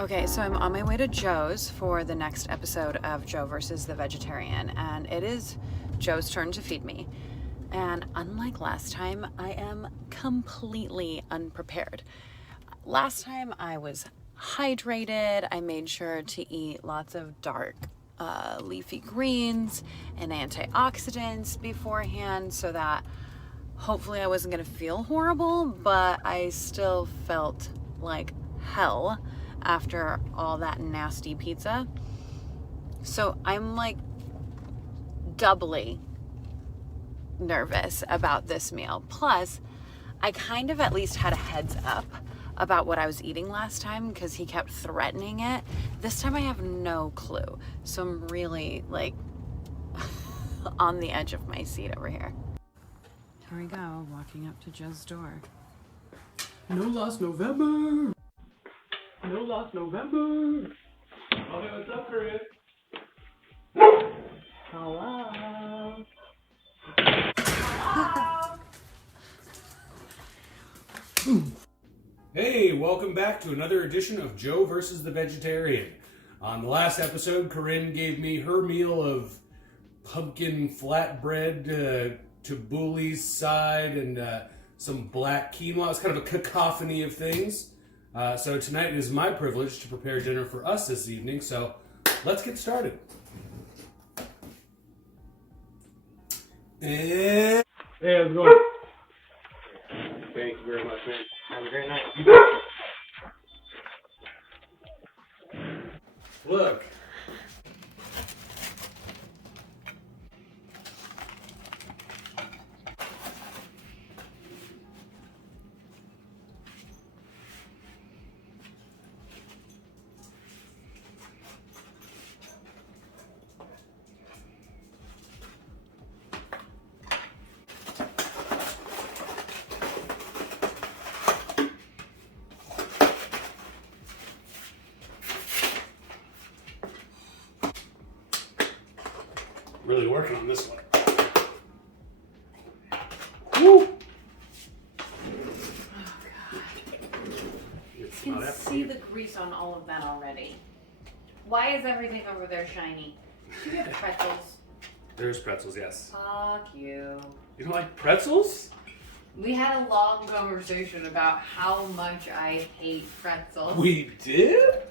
Okay, so I'm on my way to Joe's for the next episode of Joe versus the Vegetarian, and it is Joe's turn to feed me. And unlike last time, I am completely unprepared. Last time I was hydrated. I made sure to eat lots of dark leafy greens and antioxidants beforehand so that hopefully I wasn't gonna feel horrible, but I still felt like hell after all that nasty pizza. So I'm like doubly nervous about this meal. Plus, I kind of at least had a heads up about what I was eating last time because he kept threatening it. This time I have no clue. So I'm really like on the edge of my seat over here. Here we go, walking up to Joe's door. No lost November. No lost November. Oh, hey, what's up, Corrinne? Hello. Hey, welcome back to another edition of Joe versus the Vegetarian. On the last episode, Corrinne gave me her meal of pumpkin flatbread, tabbouleh side, and some black quinoa. It's kind of a cacophony of things. So tonight it is my privilege to prepare dinner for us this evening, so let's get started. Hey, how's it going? Thank you very much, man. Have a great night. Look. Really working on this one. Woo! Oh God. You can see the grease on all of that already. Why is everything over there shiny? Do you have pretzels? There's pretzels, yes. Fuck you. You don't like pretzels? We had a long conversation about how much I hate pretzels. We did?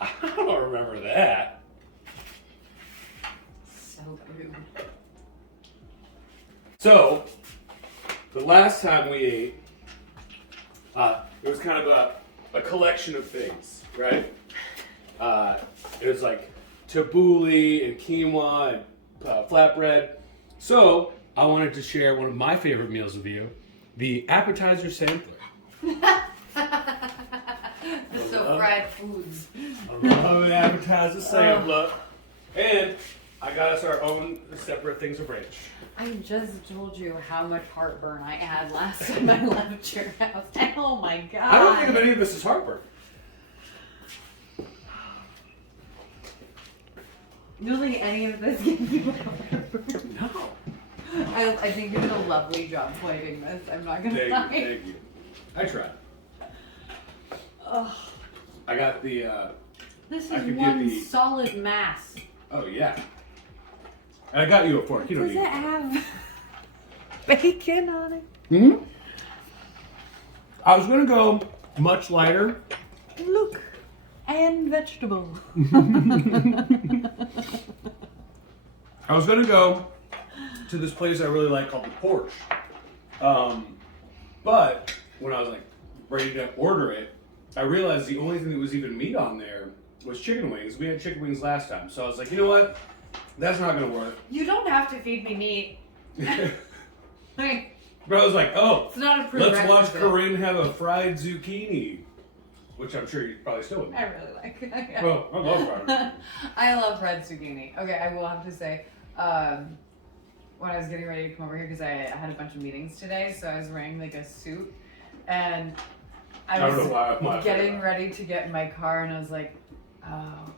I don't remember that. So rude. So, the last time we ate, it was kind of a collection of things, right? It was like tabbouleh and quinoa and flatbread. So, I wanted to share one of my favorite meals with you, the appetizer sampler. So fried foods. I love an appetizer sampler. And I got us our own separate things of ranch. I just told you how much heartburn I had last time I left your house. Oh my God. I don't think of any of this as heartburn. You don't think any of this gives you heartburn? No. I think you did a lovely job plating this. I'm not gonna lie. Thank you. I tried. Ugh. I got the, This I is could one get the- solid mass. oh yeah. And I got you a fork. You don't Does need it have bacon on it? Hmm? I was gonna go much lighter. Look, and vegetable. I was gonna go to this place I really like called the Porsche. But when I was like ready to order it, I realized the only thing that was even meat on there was chicken wings. We had chicken wings last time. So I was like, you know what? That's not gonna work. You don't have to feed me meat. Like, But I was like, oh, it's not a let's watch prerequisite. Corrinne have a fried zucchini. Which I'm sure you probably still would. I really like it. Yeah. Well, I love fried. I love fried zucchini. Okay, I will have to say, when I was getting ready to come over here, because I had a bunch of meetings today, so I was wearing like a suit, and I don't was know why I'm getting ready to get in my car, and I was like, oh,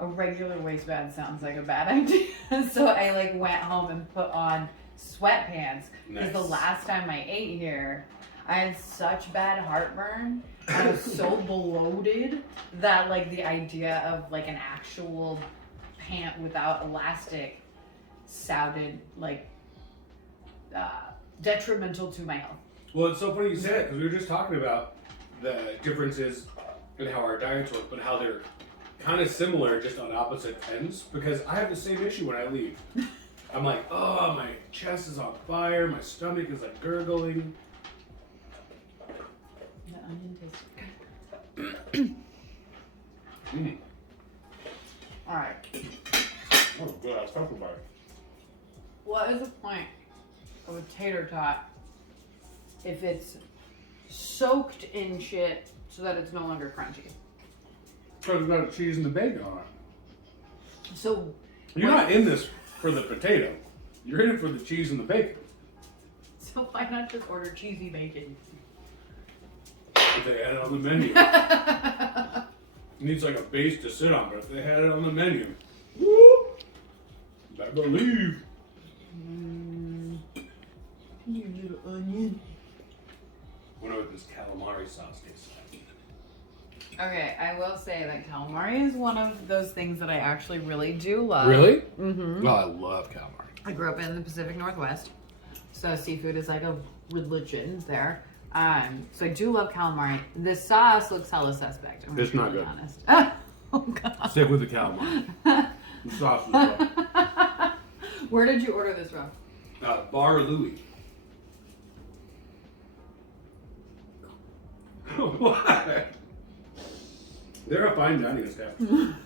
a regular waistband sounds like a bad idea. So I like went home and put on sweatpants, because the Nice. last time I ate here, I had such bad heartburn. And I was so bloated that like the idea of like an actual pant without elastic sounded like detrimental to my health. Well, it's so funny you said it, because we were just talking about the differences in how our diets work, but how they're kind of similar, just on opposite ends, because I have the same issue when I leave. I'm like, oh, my chest is on fire, my stomach is like gurgling. The onion tastes good. Alright. Oh, good, I was talking about it. What is the point of a tater tot if it's soaked in shit so that it's no longer crunchy? Because it's got cheese and the bacon on it. So You're not in this for the potato. You're in it for the cheese and the bacon. So why not just order cheesy bacon? If they had it on the menu. It needs like a base to sit on, but if they had it on the menu, woo! I believe. You little onion. I wonder what this calamari sauce tastes like. Okay, I will say that calamari is one of those things that I actually really do love. Really? Mm-hmm. Oh, I love calamari. I grew up in the Pacific Northwest, so seafood is like a religion there. So I do love calamari. The sauce looks hella suspect. I'm It's not really good. honest. Oh god. Stick with the calamari. The sauce is well. Where did you order this from? Bar Louie. What? They're a fine dining establishment.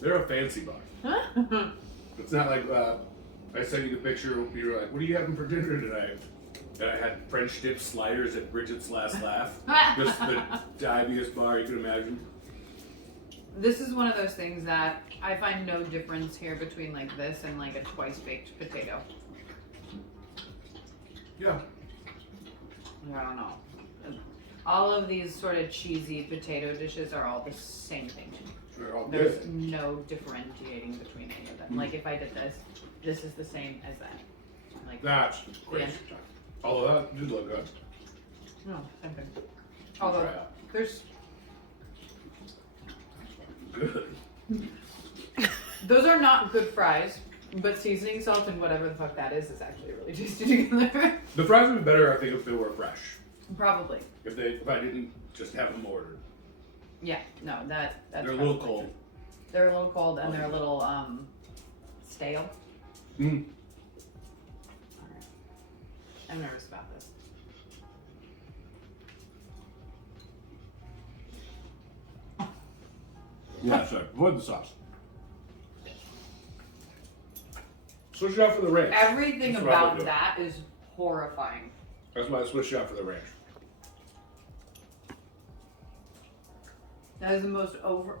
They're a fancy bar. It's not like I sent you the picture. You were like, "What are you having for dinner tonight?" And I had French dip sliders at Bridget's Last Laugh. Just the diviest bar you could imagine. This is one of those things that I find no difference here between like this and like a twice baked potato. Yeah. I don't know. All of these sort of cheesy potato dishes are all the same thing to me. They're all There's good. no differentiating between any of them. Like if I did this, this is the same as that. Like That's crazy. Yeah. Although that did look good. no, same thing. Although Try it. there's Good. those are not good fries, but seasoning salt and whatever the fuck that is actually really tasty together. The fries would be better, I think, if they were fresh. Probably. If I didn't just have them ordered. Yeah. No, that's They're a little probably cold. true. They're a little cold and they're a little stale. Mm. Alright. I'm nervous about this. Yeah, sorry. Avoid the sauce. Switch it out for the ranch. Everything That's what I would about do. that is horrifying. That's why I switched it out for the ranch. That is the most over.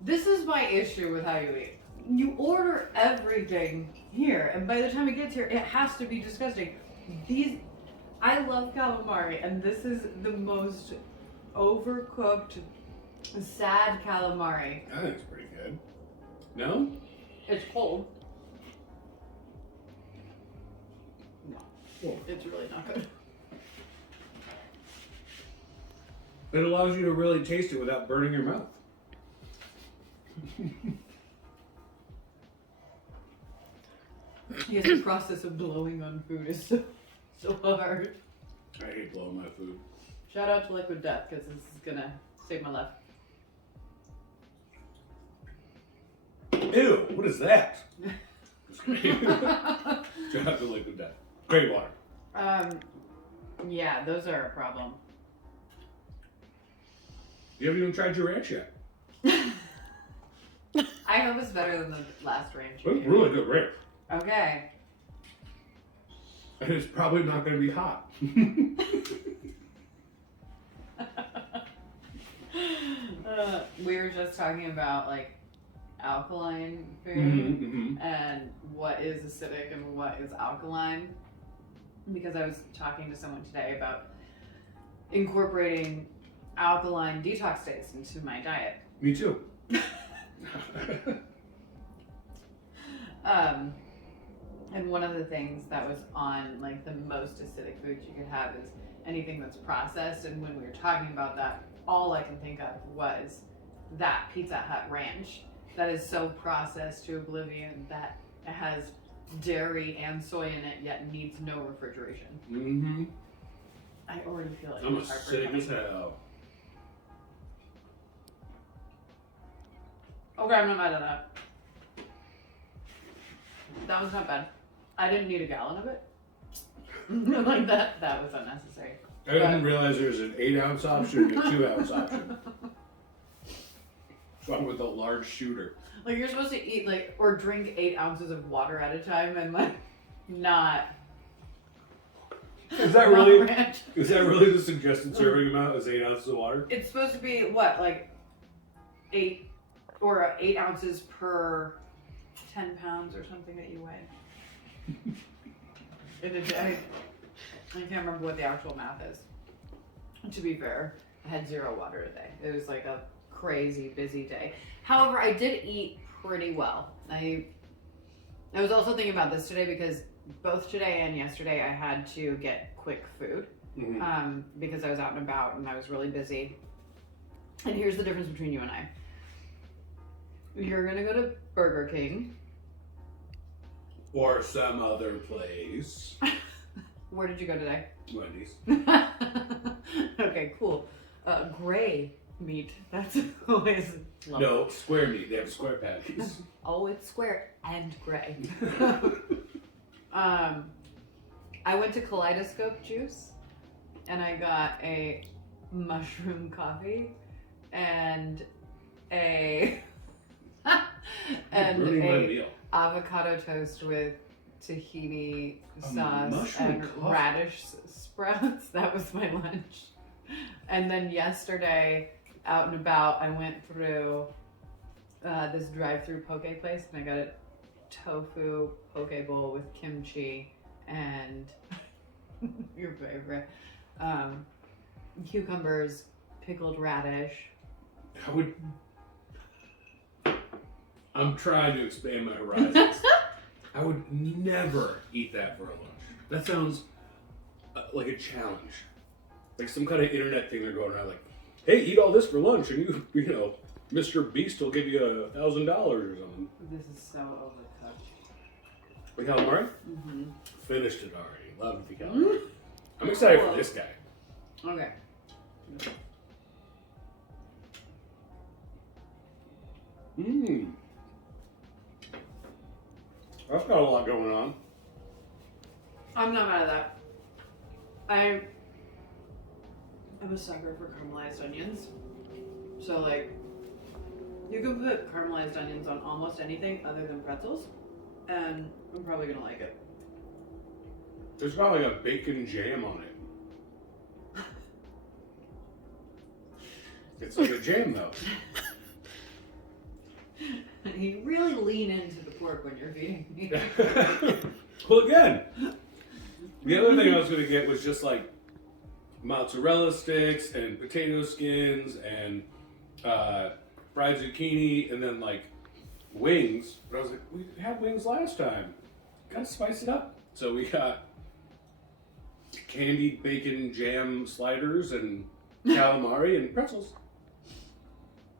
This is my issue with how you eat. You order everything here, and by the time it gets here, it has to be disgusting. I love calamari, and this is the most overcooked, sad calamari. I think it's pretty good. No? It's cold. No, it's really not good. It allows you to really taste it without burning your mouth. Yes, the process of blowing on food is so hard. I hate blowing my food. Shout out to Liquid Death, because this is gonna save my life. Ew, what is that? It's great. Shout out to Liquid Death. Great water. Yeah, those are a problem. You haven't even tried your ranch yet. I hope it's better than the last ranch. It's really good ranch. Okay. And it's probably not going to be hot. We were just talking about like alkaline food and what is acidic and what is alkaline, because I was talking to someone today about incorporating alkaline detox days into my diet. Me too. And one of the things that was on like the most acidic foods you could have is anything that's processed. And when we were talking about that, all I can think of was that Pizza Hut ranch that is so processed to oblivion that it has dairy and soy in it, yet needs no refrigeration. Mm-hmm. I already feel like I'm acidic as hell. Okay, I'm not mad at that. That was not bad. I didn't need a gallon of it. Like that was unnecessary. I didn't realize there was an 8-ounce option and a 2-ounce option. So I'm with a large shooter. Like you're supposed to eat like or drink 8 ounces of water at a time and like not. Is that really the suggested serving amount? Is 8 ounces of water? It's supposed to be what, like 8 ounces per 10 pounds or something that you weigh in a day. I can't remember what the actual math is. To be fair, I had 0 water today. It was like a crazy busy day. However, I did eat pretty well. I was also thinking about this today because both today and yesterday I had to get quick food because I was out and about and I was really busy. And here's the difference between you and I. You're gonna go to Burger King. Or some other place. Where did you go today? Wendy's. Okay, cool. Gray meat. That's always lovely. No, square meat. They have square patties. Oh, it's square and gray. I went to Kaleidoscope Juice and I got a mushroom coffee and a avocado toast with tahini sauce and radish sprouts. That was my lunch. And then yesterday, out and about, I went through this drive-through poke place and I got a tofu poke bowl with kimchi and your favorite cucumbers, pickled radish. I'm trying to expand my horizons. I would never eat that for a lunch. That sounds like a challenge. Like some kind of internet thing they're going around like, hey, eat all this for lunch and you know, Mr. Beast will give you $1,000 or something. This is so overcooked. The calamari? Mm-hmm. Finished it already. Loved the calamari. Mm-hmm. I'm excited for this guy. Okay. Mmm. That's got a lot going on. I'm not mad at that. I'm a sucker for caramelized onions. So like, you can put caramelized onions on almost anything other than pretzels, and I'm probably gonna like it. There's got like a bacon jam on it. It's like a jam though. You really lean into the pork when you're feeding me. Well, again, the other thing I was going to get was just like mozzarella sticks and potato skins and fried zucchini and then like wings. But I was like, we had wings last time. Gotta spice it up. So we got candied bacon jam sliders and calamari and pretzels.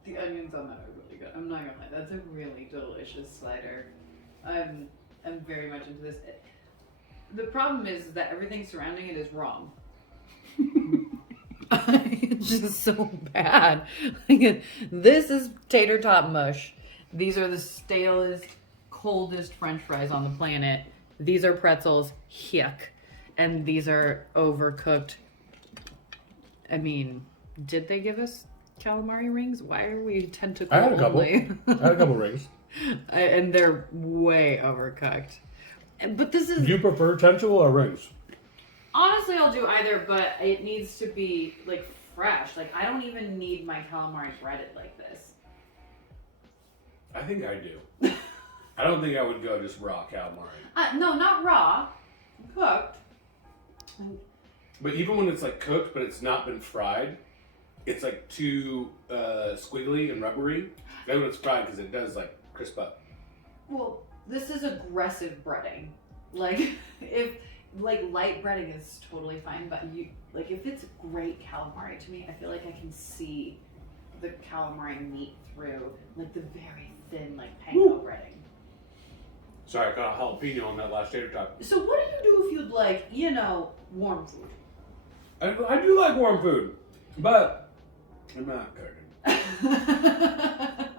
The onions on that are really good. I'm not gonna lie, that's a really delicious slider. I'm very much into this. The problem is that everything surrounding it is wrong. It's just so bad. Like, this is tater tot mush. These are the stalest, coldest French fries on the planet. These are pretzels, yuck. And these are overcooked. I mean, did they give us calamari rings? Why are we tentacle I had a couple. only? I had a couple rings. And they're way overcooked. But this is... Do you prefer tentacle or rings? Honestly, I'll do either, but it needs to be, like, fresh. Like, I don't even need my calamari breaded like this. I think I do. I don't think I would go just raw calamari. No, not raw. Cooked. But even when it's, like, cooked, but it's not been fried, it's, like, too squiggly and rubbery. Then when it's fried, because it does, like, crisp up. Well, this is aggressive breading. Like, if like light breading is totally fine, but if it's great calamari to me, I feel like I can see the calamari meat through like the very thin like panko breading. Sorry, I got a jalapeno on that last tater tot. So what do you do if you'd like, warm food? I do like warm food, but I'm not cooking.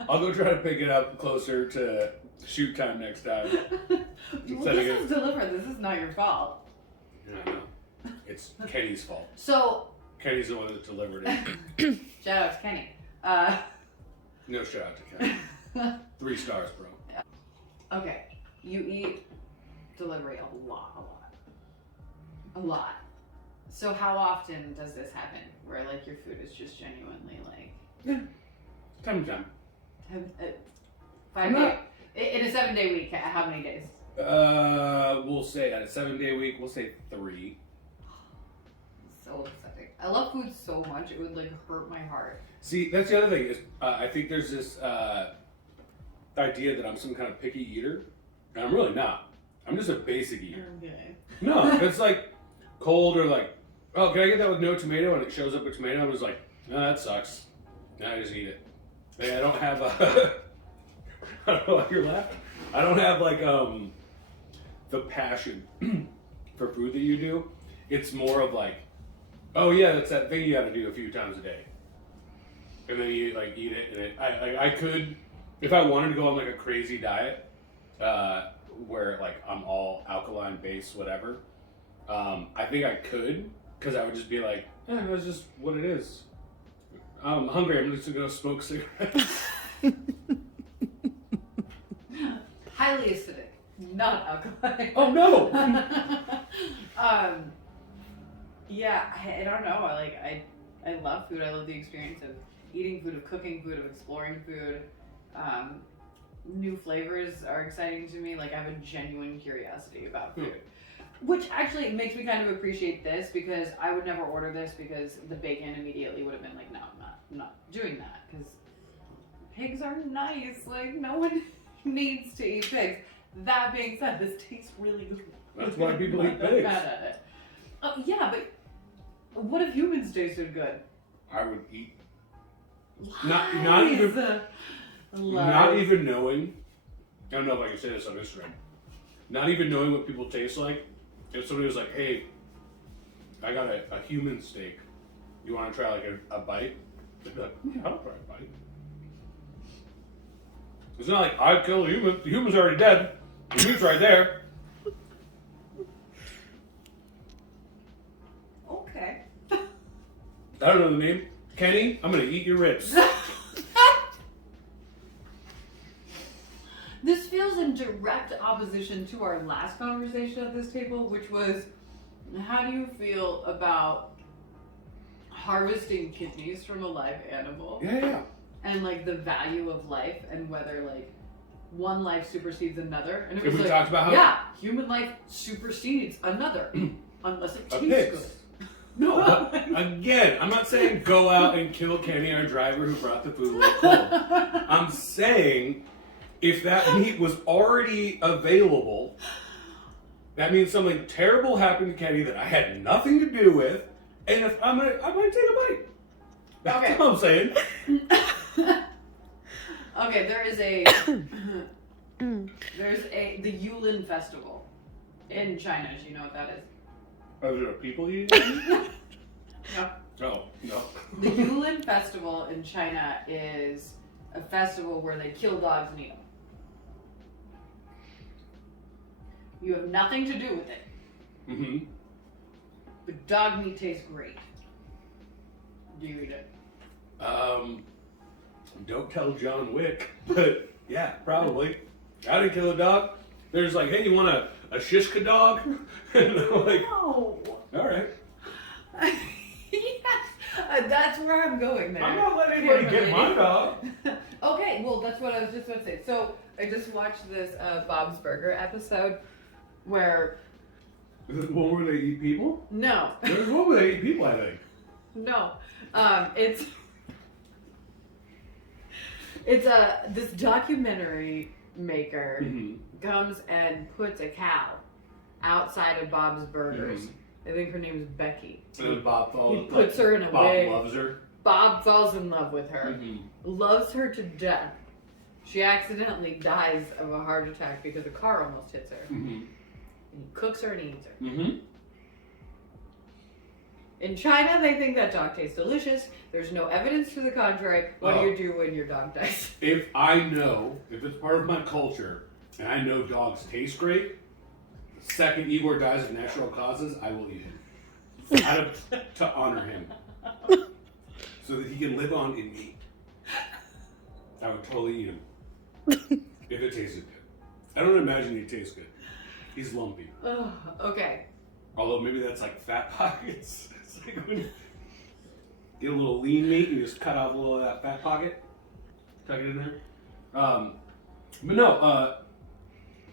I'll go try to pick it up closer to shoot time next time. Well, this is delivered. This is not your fault. Yeah, I know. It's Kenny's fault. So Kenny's the one that delivered it. shout out to Kenny. No shout out to Kenny. 3 stars, bro. Okay, you eat delivery a lot. So how often does this happen? Where like your food is just genuinely like Time to time. 5 days in a 7-day week? How many days? We'll say on a 7-day week, we'll say 3. So upsetting. I love food so much it would like hurt my heart. See, that's the other thing is I think there's this idea that I'm some kind of picky eater, and I'm really not. I'm just a basic eater. Okay. No, it's like cold or like, oh, can I get that with no tomato? And it shows up with tomato. I was like, no, that sucks. I just eat it. I don't have a. I don't know why you're laughing. I don't have like the passion for food that you do. It's more of like, oh yeah, that's that thing you got to do a few times a day, and then you like eat it. And I could, if I wanted to go on like a crazy diet, where like I'm all alkaline based, whatever. I think I could, because I would just be like, that's just what it is. I'm hungry. I'm just gonna go smoke cigarettes. Highly acidic, not alkaline. Oh no! Yeah, I don't know. I love food. I love the experience of eating food, of cooking food, of exploring food. New flavors are exciting to me. Like I have a genuine curiosity about food. Which actually makes me kind of appreciate this, because I would never order this, because the bacon immediately would have been like, no, I'm not doing that, because pigs are nice. Like no one needs to eat pigs. That being said, this tastes really good. That's why people eat pigs. Mad at it. Oh yeah, but what if humans tasted good? I would eat. Lies. Not even knowing. I don't know if I can say this on Instagram. Not even knowing what people taste like. If somebody was like, hey, I got a human steak. You want to try like a bite? They'd be like, yeah, I'll try a bite. It's not like I'd kill a human. The human's already dead. The meat's right there. Okay. I don't know the name. Kenny, I'm going to eat your ribs. This feels in direct opposition to our last conversation at this table, which was, how do you feel about harvesting kidneys from a live animal? Yeah. And like the value of life, and whether like one life supersedes another. And it Have was we like, talked about how... yeah, human life supersedes another, unless it tastes good. No, but again, I'm not saying go out and kill Kenny, our driver who brought the food real cold. I'm saying if that meat was already available, that means something terrible happened to Kenny that I had nothing to do with, and if I might take a bite. That's Okay. what I'm saying. Okay, there's the Yulin Festival in China. Do you know what that is? Are there people eating? No. Oh, no. The Yulin Festival in China is a festival where they kill dogs and eat them. You have nothing to do with it. Mm-hmm. But dog meat tastes great. Do you eat it? Don't tell John Wick, but yeah, probably. I didn't kill a dog. There's like, hey, you want a shishka dog? And I'm like, No. all right. Yes, that's where I'm going there. I'm not letting anybody get my dog. Okay, well, that's what I was just about to say. So, I just watched this Bob's Burger episode where... Is it the one where they eat people? No. There's one where they eat people, I think. No. It's this documentary maker comes and puts a cow outside of Bob's Burgers. I think her name is Becky. And Bob He puts her in a wig. Bob loves her. Bob falls in love with her. Loves her to death. She accidentally dies of a heart attack because a car almost hits her. And he cooks her and eats her. In China, they think that dog tastes delicious. There's no evidence to the contrary. What do you do when your dog dies? If it's part of my culture, and I know dogs taste great, the second Igor dies of natural causes, I will eat him. To honor him. So that he can live on in me. I would totally eat him. If it tasted good. I don't imagine he tastes good. He's lumpy. Okay. Although maybe that's like fat pockets. It's like when you get a little lean meat and you just cut off a little of that fat pocket. Tuck it in there. But no,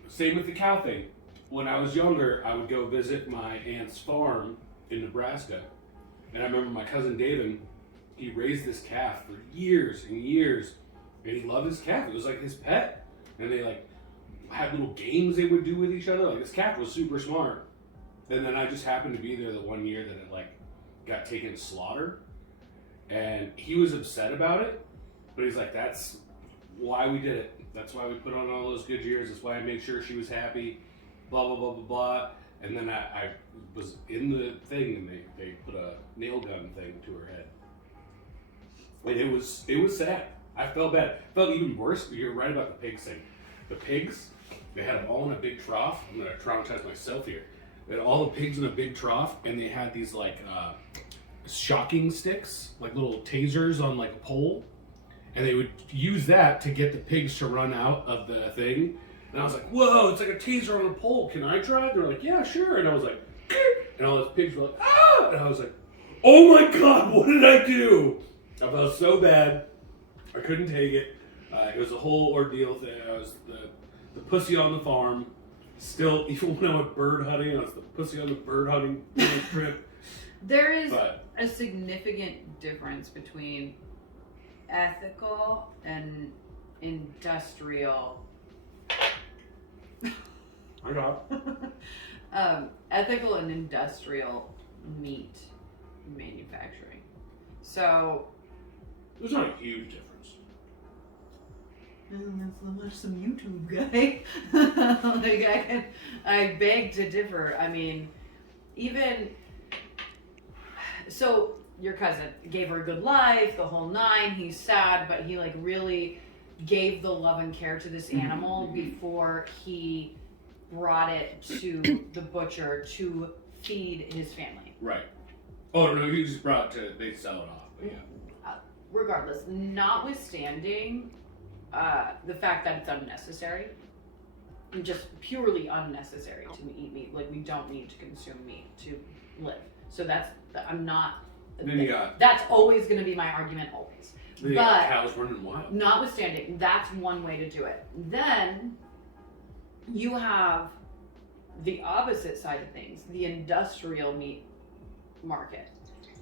same with the cow thing. When I was younger, I would go visit my aunt's farm in Nebraska. And I remember my cousin David, he raised this calf for years and years. And he loved his calf. It was like his pet. And they like had little games they would do with each other. Like this calf was super smart. And then I just happened to be there the one year that it like got taken to slaughter. And he was upset about it. But he's like, that's why we did it. That's why we put on all those good years. That's why I made sure she was happy. Blah, blah, blah, blah, blah. And then I was in the thing and they put a nail gun thing to her head. And it was sad. I felt bad. It felt even worse. You're right about the pigs thing. The pigs, they had them all in a big trough. I'm going to traumatize myself here. They had all the pigs in a big trough, and they had these like shocking sticks, like little tasers on like a pole. And they would use that to get the pigs to run out of the thing. And I was like, whoa, it's like a taser on a pole. Can I try it? They're like, yeah, sure. And I was like, and all those pigs were like, ah! And I was like, oh my God, what did I do? I felt so bad. I couldn't take it. It was a whole ordeal thing. I was the pussy on the farm. Still, even when I went bird hunting, I was the pussy on the bird hunting trip. There is a significant difference between ethical and industrial. I got ethical and industrial meat manufacturing. So there's not a huge difference. Let's watch some YouTube, guy. Like I beg to differ. I mean, even so, your cousin gave her a good life, the whole nine. He's sad, but he like really gave the love and care to this animal before he brought it to the butcher to feed his family. Right. Oh no, he just brought it to they sell it off. But yeah. Regardless, notwithstanding the fact that it's unnecessary, just purely unnecessary to eat meat. Like we don't need to consume meat to live. So I'm not. Then you got. That's always going to be my argument, always. Then you got cows running wild. Notwithstanding, that's one way to do it. Then you have the opposite side of things, the industrial meat market,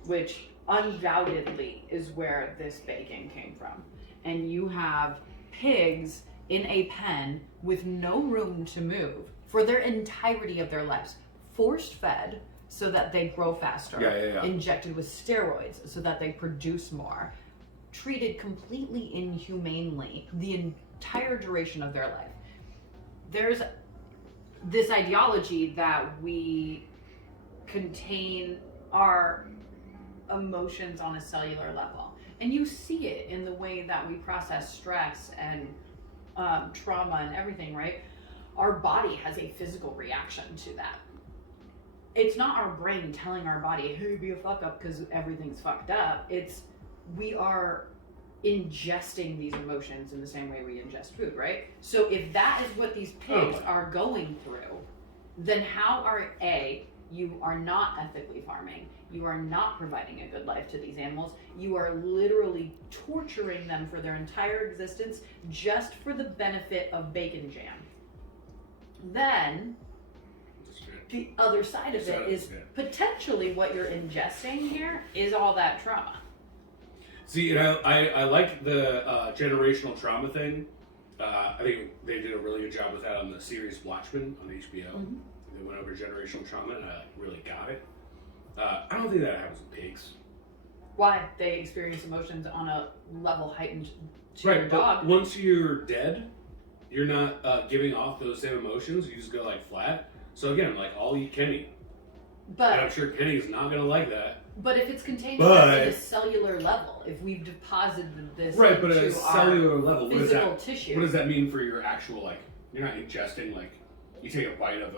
which undoubtedly is where this bacon came from. And you have pigs in a pen with no room to move for their entirety of their lives, forced fed so that they grow faster, injected with steroids so that they produce more, treated completely inhumanely the entire duration of their life. There's this ideology that we contain our emotions on a cellular level. And you see it in the way that we process stress and trauma and everything, right? Our body has a physical reaction to that. It's not our brain telling our body, hey, be a fuck up because everything's fucked up. It's we are ingesting these emotions in the same way we ingest food, right? So if that is what these pigs are going through, then how are you are not ethically farming. You are not providing a good life to these animals. You are literally torturing them for their entire existence just for the benefit of bacon jam. Then the other side of it is potentially what you're ingesting here is all that trauma. See, I like the generational trauma thing. I think they did a really good job with that on the series Watchmen on HBO. They went over generational trauma, and I really got it. I don't think that happens with pigs. Why? They experience emotions on a level heightened to Right, your dog. but once you're dead, you're not giving off those same emotions. You just go like flat. So again, like I'll eat Kenny, and I'm sure Kenny's not gonna like that. But if it's contained at a cellular level, if we've deposited this Right, but at a into cellular our level, physical tissue, what does that mean for your actual like? You're not ingesting like you take a bite of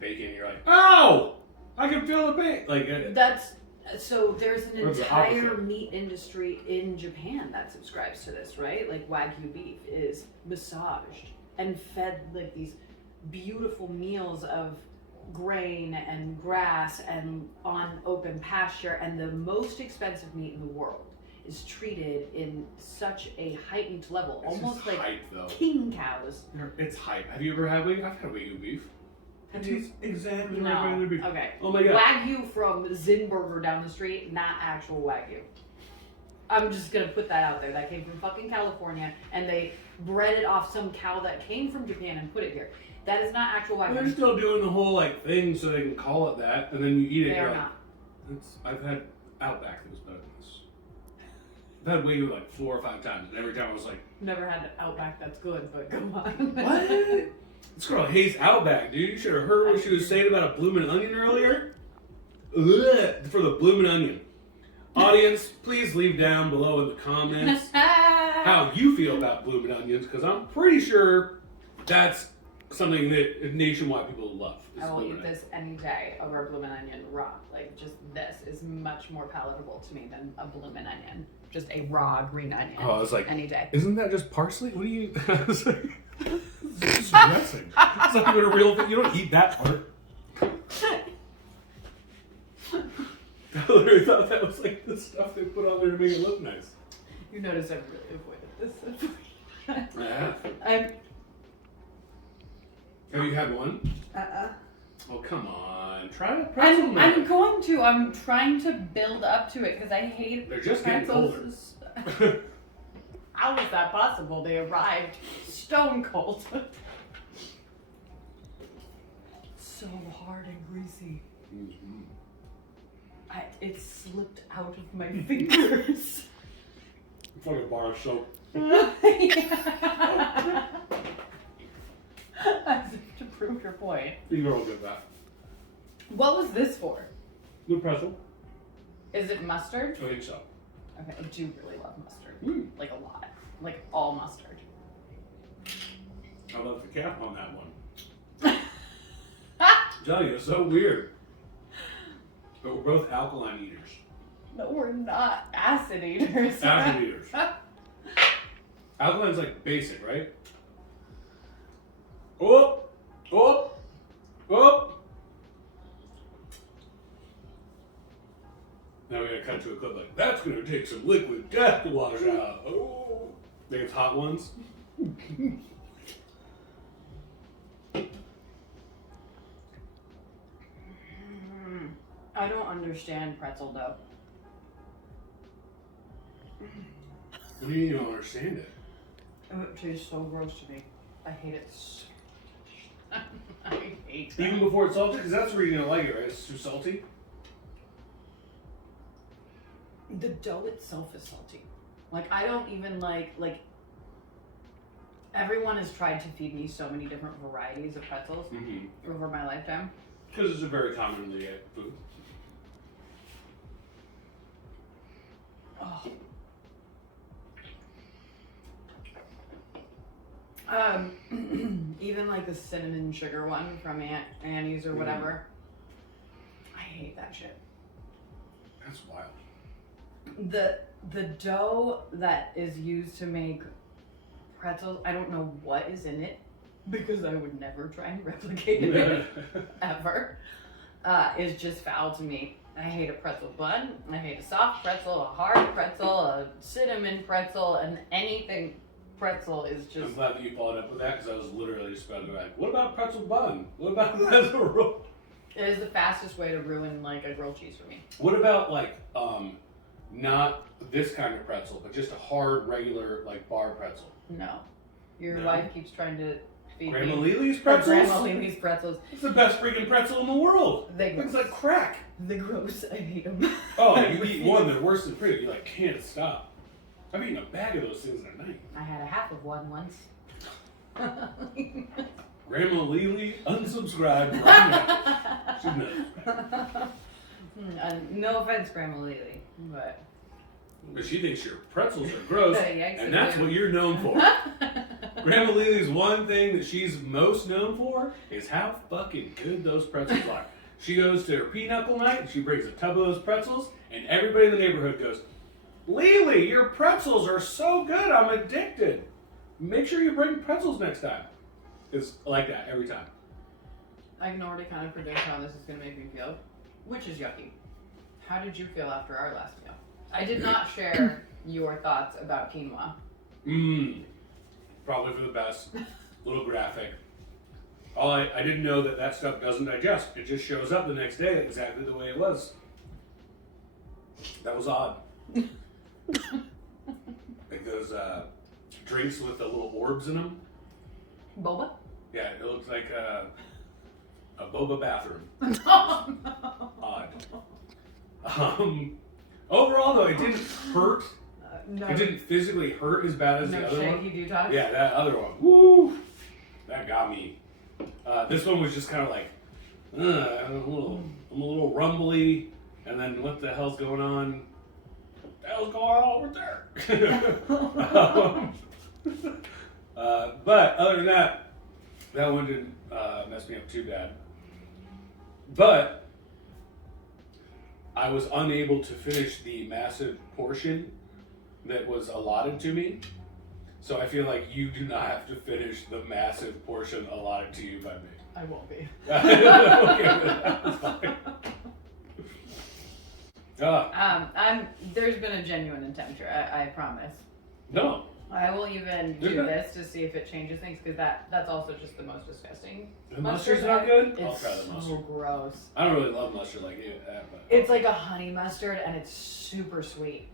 bacon, and you're like, oh, I can feel the bacon. Like that's so. There's an Or the entire opposite. meat industry in Japan that subscribes to this, right? Like Wagyu beef is massaged and fed like these beautiful meals of grain and grass and on open pasture, and the most expensive meat in the world is treated in such a heightened level, It's almost just like hype, though. king cows. It's hype. Have you ever had Wagyu? I've had Wagyu beef. It tastes exactly like No. regular beef. Okay. Oh my god. Wagyu from Zinburger down the street, not actual Wagyu. I'm just gonna put that out there. That came from fucking California, and they bred it off some cow that came from Japan and put it here. That is not actual Wagyu. They're still doing the whole like thing so they can call it that, and then you eat it. They You're are like, not. I've had Outback that was better than this. I've had Wagyu like 4 or 5 times, and every time I was like, Never had Outback that's good, but go on. what? This girl hates Outback, dude. You should have heard what she was saying about a bloomin' onion earlier. Ugh, for the bloomin' onion. Audience, please leave down below in the comments how you feel about bloomin' onions, because I'm pretty sure that's something that nationwide people love. I will bloomin' eat this any day over a bloomin' onion raw. Like, just this is much more palatable to me than a bloomin' onion. Just a raw green onion. Oh, I was like, any day. Isn't that just parsley? What do you? I was like, it's just dressing. It's not even a real thing. You don't eat that part. I literally thought that was like the stuff they put on there to make it look nice. You notice I've really avoided this. Yeah. I'm Have you had one? Oh, come on. Try the pretzel now. I'm going to. I'm trying to build up to it because I hate They're just getting colder. pretzels. How is that possible? They arrived stone cold. So hard and greasy. Mm-hmm. It slipped out of my fingers. It's like a bar of soap. As if to prove your point. You girl did that. What was this for? The pretzel? Is it mustard? I think so. Okay, I do really love mustard. Mm. Like a lot. Like all mustard. I love the cap on that one. I'm telling you, it's so weird. But we're both alkaline eaters. No, we're not acid eaters. Acid eaters. Alkaline's like basic, right? Oh! Oh! Oh! Now we're gonna cut to a clip like, that's gonna take some liquid death to wash out. Oh! Think it's hot ones? I don't understand pretzel dough. What do you mean you don't understand it? It tastes so gross to me. I hate it so much. I hate it. Even before it's salty? Because that's where you're gonna like it, right? It's too salty? The dough itself is salty. Like, I don't even like, everyone has tried to feed me so many different varieties of pretzels over my lifetime. Because it's a very commonly ate food. Oh. Even like the cinnamon sugar one from Annie's or whatever. I hate that shit. That's wild. The dough that is used to make pretzels, I don't know what is in it because I would never try and replicate it ever. Is just foul to me. I hate a pretzel bun. I hate a soft pretzel, a hard pretzel, a cinnamon pretzel, and anything pretzel is just. I'm glad that you followed up with that because I was literally just about to be like, what about pretzel bun? What about pretzel roll? It is the fastest way to ruin like a grilled cheese for me. What about like not this kind of pretzel, but just a hard regular like bar pretzel? No. Your No? wife keeps trying to Grandma Lily's pretzels? Grandma Lily's pretzels. It's the best freaking pretzel in the world. It's like crack. The gross. I hate them. Oh, you eat one, they're worse than pretty. You like can't stop. I've eaten a bag of those things in a night. I had a half of one once. Grandma Lily, unsubscribe right now. She's not subscribed. No offense, Grandma Lily, but she thinks your pretzels are gross, Yikes, and that's what you're known for. Grandma Lily's one thing that she's most known for is how fucking good those pretzels are. She goes to her pinochle night, and she brings a tub of those pretzels, and everybody in the neighborhood goes, Lily, your pretzels are so good, I'm addicted. Make sure you bring pretzels next time. It's like that every time. I can already kind of predict how this is going to make me feel, which is yucky. How did you feel after our last meal? I did not share your thoughts about quinoa. Probably for the best. A little graphic. I didn't know that stuff doesn't digest. It just shows up the next day exactly the way it was. That was odd. Like those drinks with the little orbs in them. Boba? Yeah, it looks like a boba bathroom. Oh, no. Odd. Overall, though, it didn't hurt. No. It didn't physically hurt as bad as the other one. No shaky detox? Yeah, that other one. Woo! That got me. This one was just kind of like, I'm a little rumbly, and then what the hell's going on? What the hell's going on over there? But other than that one didn't mess me up too bad. But I was unable to finish the massive portion that was allotted to me. So I feel like you do not have to finish the massive portion allotted to you by me. I won't be. There's been a genuine attempt here, I promise. No. I will even do this to see if it changes things, because that's also just the most disgusting. The mustard's not good? I'll It's try the mustard. so gross. I don't really love mustard like you. But It's like a honey mustard, and it's super sweet.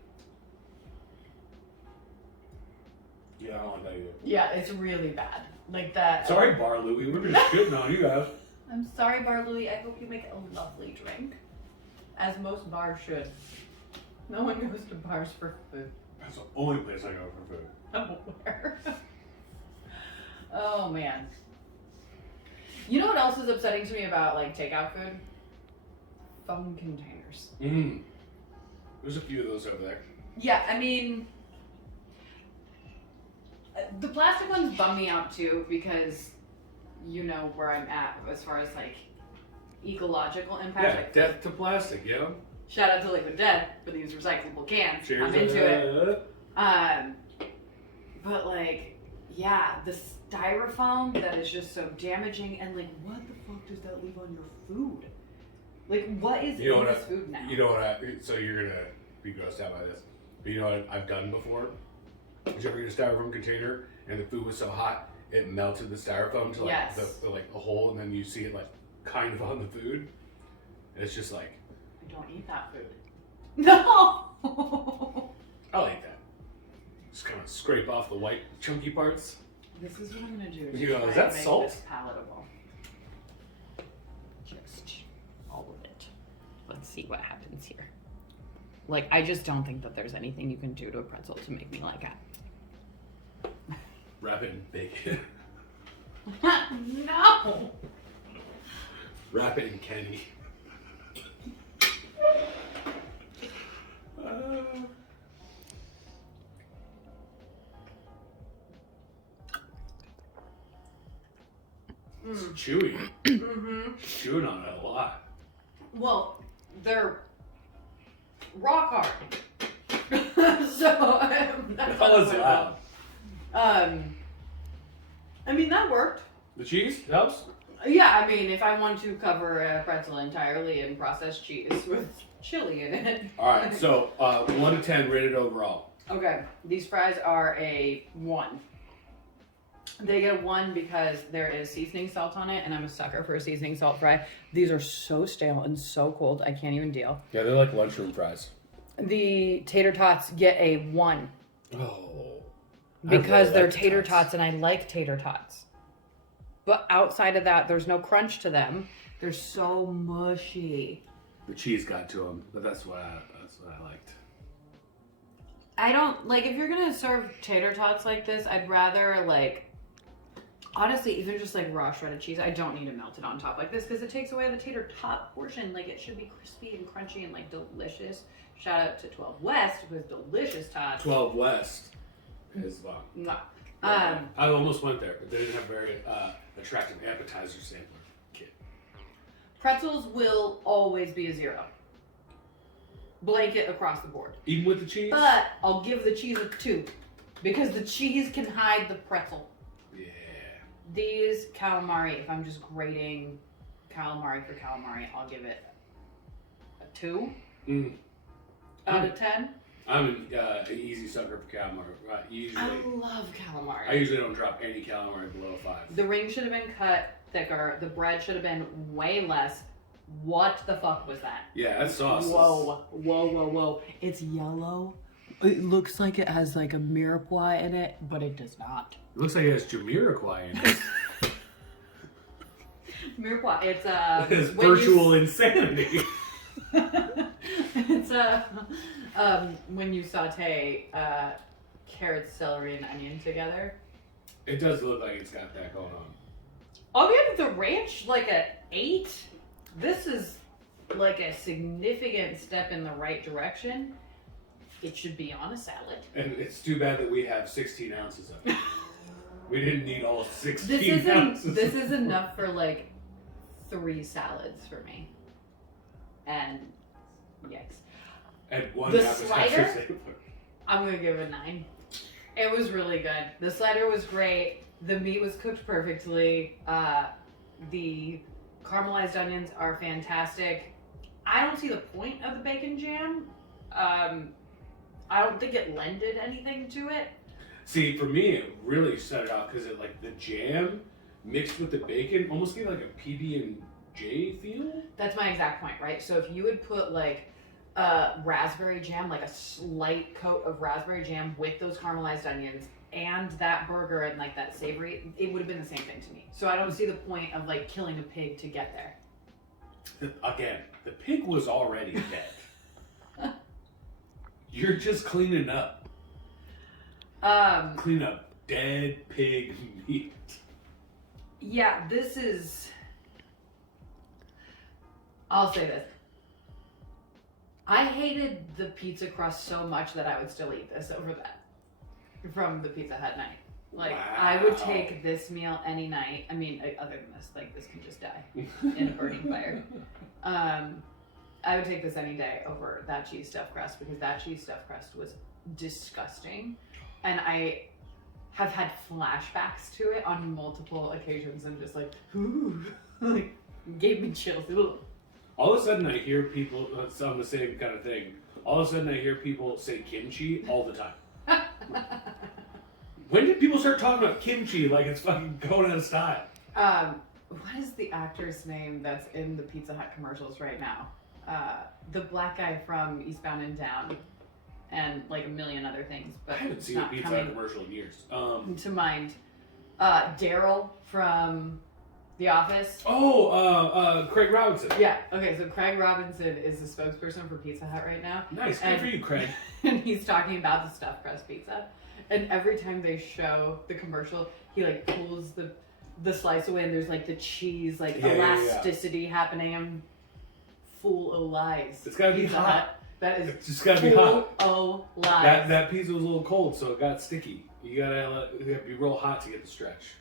yeah, I don't like that either. Yeah, it's really bad. Like that. Sorry, Bar Louie. We're just shitting on you guys. I'm sorry, Bar Louie. I hope you make a lovely drink. As most bars should. No one goes to bars for food. That's the only place I go for food. Where? Oh, man. You know what else is upsetting to me about, like, takeout food? Phone containers. There's a few of those over there. Yeah, I mean, the plastic ones bum me out too, because you know where I'm at as far as like ecological impact. Yeah, like, death to plastic, yeah. Shout out to Liquid Death for these recyclable cans. Cheers. I'm into it. But like, yeah, the styrofoam that is just so damaging, and like, what the fuck does that leave on your food? Like, what is in this food now? You know what so you're gonna be grossed out by this. But you know what I've done before? Did you ever get a styrofoam container and the food was so hot it melted the styrofoam to like like a hole, and then you see it like kind of on the food? And it's just like, I don't eat that food. No. I'll eat that. Just kind of scrape off the white chunky parts. This is what I'm gonna do. You know, is that make salt? This palatable. Just all of it. Let's see what happens here. Like, I just don't think that there's anything you can do to a pretzel to make me like it. Wrap it in bacon. No! Wrap it in Kenny. It's chewy. Chewing on it a lot. Well, they're rock hard. So, that's That was loud. I mean, that worked. The cheese helps? Yeah, I mean, if I want to cover a pretzel entirely in processed cheese with chili in it. Alright, so 1 to 10 rated overall. Okay, these fries are a 1. They get a 1 because there is seasoning salt on it, and I'm a sucker for a seasoning salt fry. These are so stale and so cold, I can't even deal. Yeah, they're like lunchroom fries. The tater tots get a 1. Oh. Because really they're like the tater tots, and I like tater tots. But outside of that, there's no crunch to them. They're so mushy. The cheese got to them, but that's what I liked. I don't, like, if you're gonna serve tater tots like this, I'd rather, like, honestly, even just, like, raw shredded cheese, I don't need to melt it on top like this, because it takes away the tater tot portion. Like, it should be crispy and crunchy and, like, delicious. Shout out to 12 West with delicious tots. 12 West is long. I almost went there, but they didn't have very attractive appetizer sampler kit. Pretzels will always be a 0. Blanket across the board. Even with the cheese? But I'll give the cheese a 2. Because the cheese can hide the pretzel. Yeah. These calamari, if I'm just grading calamari for calamari, I'll give it a 2 out of 10. I'm an easy sucker for calamari. I love calamari. I usually don't drop any calamari below 5. The ring should have been cut thicker. The bread should have been way less. What the fuck was that? Yeah, that's sauce. Whoa. It's yellow. It looks like it has like a mirepoix in it, but it does not. It looks like it has Jamiroquai in it. Mirepoix, it's It's virtual insanity. It's when you saute carrots, celery, and onion together. It does look like it's got that going on. I'll give the ranch like a 8. This is like a significant step in the right direction. It should be on a salad. And it's too bad that we have 16 ounces of it. We didn't need all 16 ounces. This is enough for like 3 salads for me. And yikes. And one The appetizer slider? sampler. I'm gonna give it a 9. It was really good. The slider was great. The meat was cooked perfectly. The caramelized onions are fantastic. I don't see the point of the bacon jam. I don't think it lended anything to it. See, for me, it really set it off because it like the jam mixed with the bacon almost gave like a PB&J feel. That's my exact point, right? So if you would put like raspberry jam, like a slight coat of raspberry jam with those caramelized onions and that burger and like that savory, it would have been the same thing to me. So I don't see the point of like killing a pig to get there. Again, the pig was already dead. You're just cleaning up. Clean up dead pig meat. Yeah, this is... I'll say this. I hated the pizza crust so much that I would still eat this over that. From the Pizza Hut night. Like, wow. I would take this meal any night. I mean, other than this, like, this can just die in a burning fire. I would take this any day over that cheese stuffed crust because that cheese stuffed crust was disgusting. And I have had flashbacks to it on multiple occasions and just like, ooh, like, gave me chills. Ooh. All of a sudden I hear people, it's on the same kind of thing. All of a sudden I hear people say kimchi all the time. When did people start talking about kimchi like it's fucking going out of style? What is the actor's name that's in the Pizza Hut commercials right now? The black guy from Eastbound and Down, and like a million other things. But I haven't seen a Pizza Hut commercial in years. To mind, Daryl from The Office. Oh, Craig Robinson. Yeah. Okay. So Craig Robinson is the spokesperson for Pizza Hut right now. Nice. Good for you, Craig. And he's talking about the stuffed crust pizza. And every time they show the commercial, he like pulls the slice away, and there's like the cheese, like elasticity happening. I'm full of lies. It's gotta be Pizza hot. Hut. That is it's just gotta be hot. Oh, lies. That pizza was a little cold, so it got sticky. You gotta be real hot to get the stretch.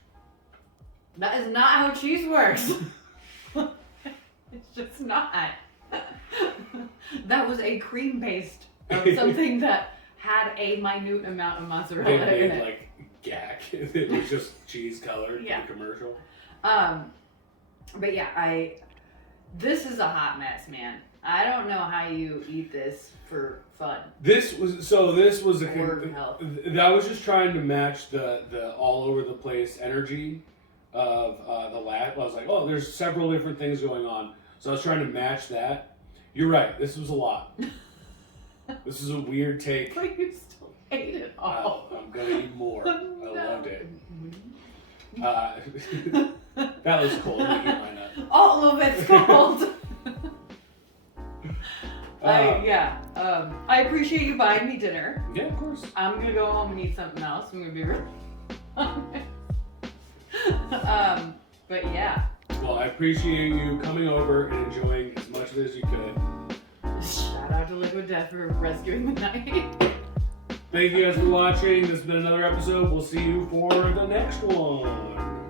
That is not how cheese works. It's just not. That was a cream paste of something that had a minute amount of mozzarella They in made it. like gack. It was just cheese colored. Yeah. In the commercial. But yeah, this is a hot mess, man. I don't know how you eat this for fun. This was a Or health. I was just trying to match the all over the place energy of the lab. I was like, oh, there's several different things going on, so I was trying to match that. You're right. This was a lot. This is a weird take. But you still ate it all. I'm gonna eat more. No. I loved it. That was cold. I eat mine up. All of it's cold. I appreciate you buying me dinner. Yeah, of course. I'm gonna go home and eat something else. I'm gonna be really honest. But yeah. Well, I appreciate you coming over and enjoying as much of it as you could. Shout out to Liquid Death for rescuing the night. Thank you guys for watching. This has been another episode. We'll see you for the next one.